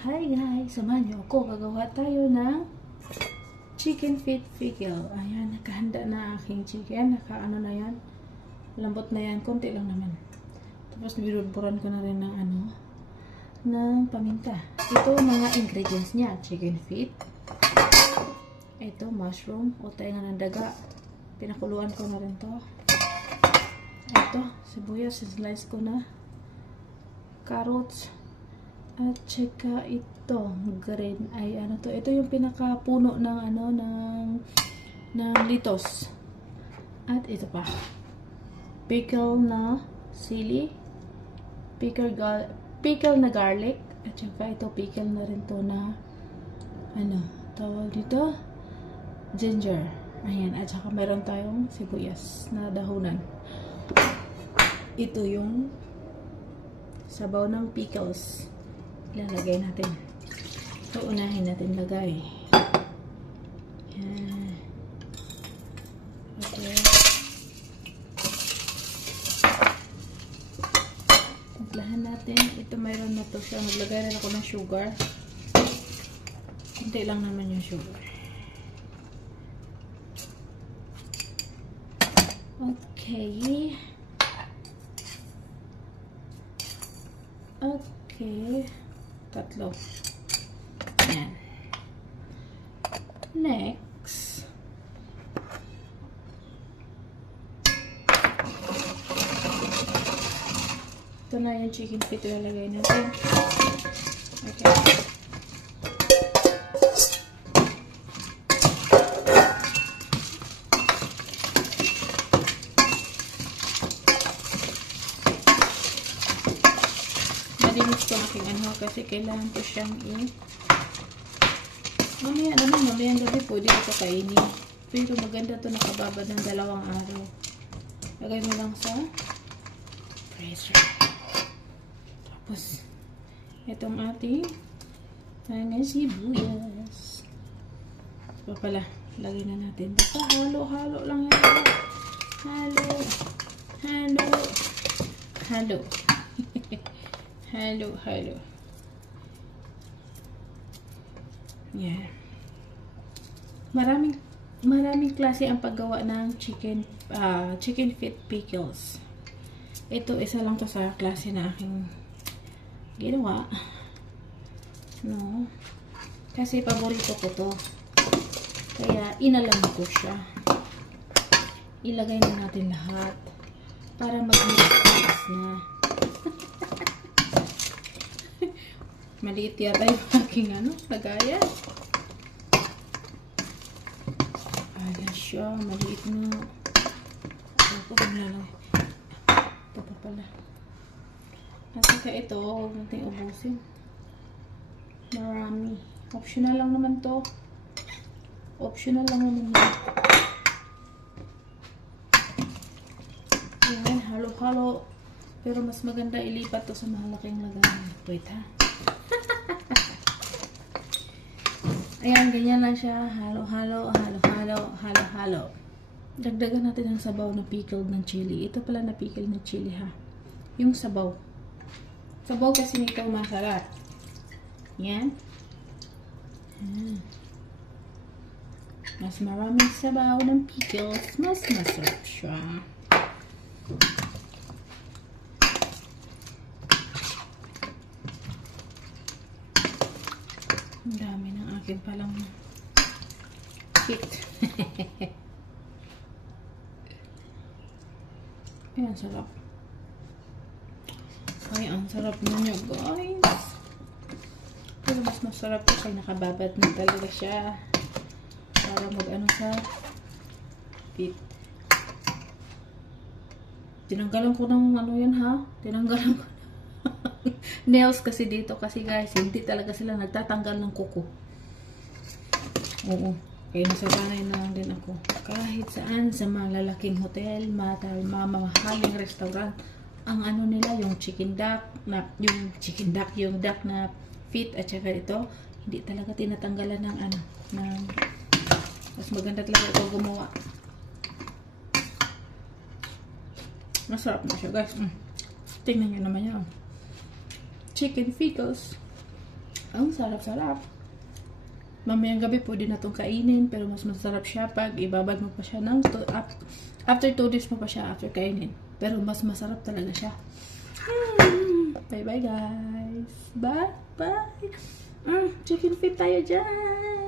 Hi guys! Samahan niyo ako. Gagawa tayo ng chicken feet pickle. Ayan, nakahanda na aking chicken. Nakaano na yan. Lambot na yan. Konti lang naman. Tapos binudburan ko na rin ng ng paminta. Ito mga ingredients niya. Chicken feet. Ito, mushroom. O tayo nga ng daga. Pinakuluan ko na rin to. Ito, sibuyas. Slice ko na. Carrots. At saka ito, green ay ano to. Ito yung pinakapuno ng ng litos. At ito pa. Pickle na sili. Pickle na garlic. At saka ito pickle na rin to na tawag dito, ginger. Ayan, at saka meron tayong sibuyas na dahunan. Ito yung sabaw ng pickles. Ilalagay natin. So, unahin natin lagay. Yan. Okay. Timplahan natin. Ito mayroon na to siya. Maglagay rin ako ng sugar. Kunti lang naman yung sugar. Okay. Okay. Tatlo. Ayan. Next. Ito na yung chicken feet ilalagay natin. Okay. Malinis ko aking kasi kailangan ko siyang mamaya gabi pwede ito kainin. Pero maganda to, nakababad ng 2 araw. Lagay mo lang sa freezer. Tapos itong ating mga sibuyas. So pala, lagay na natin. Basta halo-halo lang yan. Halo. Halo. Yeah. Maraming klase ang paggawa ng chicken feet pickles. Ito, isa lang to sa klase na aking ginawa. No. Kasi paborito ko to. Kaya inalam ko siya. Ilagay na natin lahat para mag-mix na. Maliit yata yung aking lagayan. Ayan siya, maliit na. Ako lalagay. Ito pa pala. At saka ito, huwag natin ubusin. Marami. Optional lang naman to. Ayan, halo-halo. Pero mas maganda ilipat to sa malaking lagayan. Wait ha. Ayan, ganyan lang siya. Halo-halo. Dagdagan natin ang sabaw na pickled ng chili. Ito pala na pickled na chili ha. Yung sabaw. Sabaw kasi nito masarap. Yan. Mas maraming sabaw ng pickles, mas masarap siya. Ang dami ng akin palang feet. Ayan, sarap. Ay, ang sarap niya, guys. Pero mas masarap ito kaya nakababad na talaga siya. Para sa feet. Tinanggalan ko ng yan ha. Tinanggalan ko nails kasi dito kasi guys, hindi talaga sila nagtatanggal ng kuko. Oo. Kaya nasasanay na lang din ako. Kahit saan sa malalaking hotel, mamahaling restaurant, ang nila, yung chicken duck, yung duck na feet at saka ito, hindi talaga tinatanggalan ng mas maganda talaga ito gumawa. Masarap na siya guys. Tingnan nyo naman yan. Chicken pickles. Ang sarap-sarap. Mamayang gabi pwede na itong kainin, pero mas masarap siya pag ibabad mo pa siya ng after 2 days mo pa siya after kainin. Pero mas masarap talaga siya. Bye bye guys. Bye bye. Chicken feet tayo dyan.